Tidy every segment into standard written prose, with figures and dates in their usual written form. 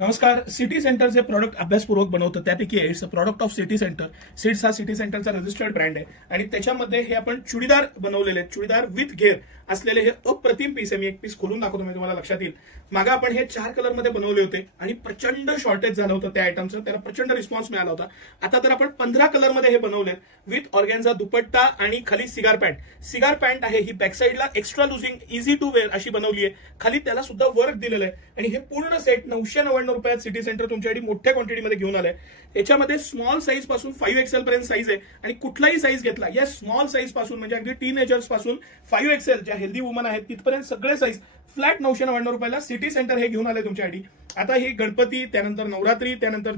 नमस्कार. सिटी सेंटरचे प्रोडक्ट अभ्यासपूर्वक बनवतं त्यापैकी it's a product of city centre. Seats हा सिटी सेंटरचा रजिस्टर्ड ब्रँड आहे आणि त्याच्यामध्ये हे आपण चुडीदार बनवलेले आहेत. चुडीदार विथ घेर असलेले हे अप्रतिम पीस आहे. मी एक पीस खोलून दाखवतो, म्हणजे तुम्हाला लक्षात येईल. मागे आपण हे 4 कलरमध्ये बनवले होते आणि प्रचंड शॉर्टेज झालं होतं त्या आयटमचं. त्याला प्रचंड रिस्पॉन्स मिळाला होता. आता तर आपण 15 कलरमध्ये हे बनवलेत विथ ऑर्गॅन्झा दुपट्टा आणि खाली सिगार पॅन्ट. सिगार पॅन्ट आहे ही बॅक साईडला extra loosing easy to wear अशी बनवली आहे. खाली त्याला सुद्धा वर्क दिलेलं आहे आणि हे पूर्ण सेट 999 रुपयात सिटी सेंटर तुमच्यासाठी मोठ्या क्वांटिटीमध्ये घेऊन आलंय. याच्यामध्ये स्मॉल साईज पासून 5XL पर्यंत साईज आहे आणि कुठलाही साईज घेतला या स्मॉल साईज पासून म्हणजे अगदी टीनेजर्स पासून 5XL ज्या हेल्दी वुमन आहेत तिथपर्यंत सगळे साईज फ्लॅट 999 रुपयाला सिटी सेंटर हे घेऊन आले तुमच्यासाठी. आता ही गणपती, त्यानंतर नवरात्री, त्यानंतर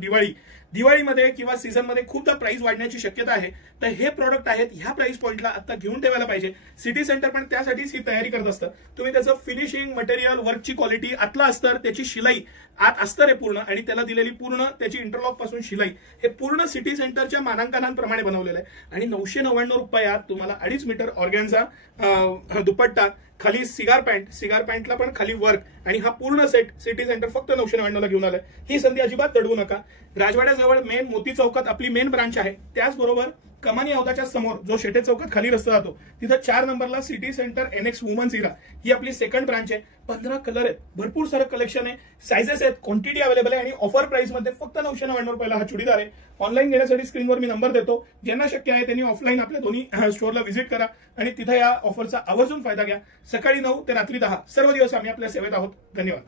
दिवाळीमध्ये किंवा सीझनमध्ये खूपदा प्राइस वाढण्याची शक्यता आहे. तर हे प्रोडक्ट आहेत ह्या प्राइस पॉइंटला आता घेऊन ठेवायला पाहिजे. सिटी सेंटर पण त्यासाठीच ही तयारी करत असतं. तुम्ही त्याचं फिनिशिंग, मटेरियल, वर्कची क्वालिटी, आतला अस्तर, त्याची शिलाई, आत अस्तर आहे पूर्ण आणि त्याला दिलेली पूर्ण त्याची इंटरलॉक पासून शिलाई हे पूर्ण सिटी सेंटरच्या मानांकनांप्रमाणे बनवलेलं आहे आणि 999 रुपयात तुम्हाला 2.5 मीटर ऑर्गॅन्झा दुपट्टा, खाली सिगार पॅन्टला पण खाली वर्क आणि हा पूर्ण सेट सिटी सेंटर फक्त 999 ला घेऊन आलाय. ही संधी अजिबात दडवू नका. राजवाड्याजवळ मेन मोती चौकात आपली मेन ब्रांच आहे. त्याचबरोबर कमानी हौदाच्या समोर जो शेटे चौकात खाली रस्ता जातो तिथं 4 नंबरला सिटी सेंटर NX वुमन्स इरा ही आपली सेकंड ब्रांच आहे. 15 कलर आहेत, भरपूर सारं कलेक्शन आहे, सायझेस आहेत, क्वांटिटी अवेलेबल आहे आणि ऑफर प्राइस मध्ये फक्त 999 रुपयाला हा चुडीदार आहे. ऑनलाईन घेण्यासाठी स्क्रीनवर मी नंबर देतो. ज्यांना शक्य आहे त्यांनी ऑफलाईन आपल्या दोन्ही स्टोअरला व्हिजिट करा आणि तिथे या ऑफरचा आवर्जून फायदा घ्या. सकाळी 9 ते रात्री 10 सर्व दिवस आम्ही आपल्या सेवेत आहोत. धन्यवाद.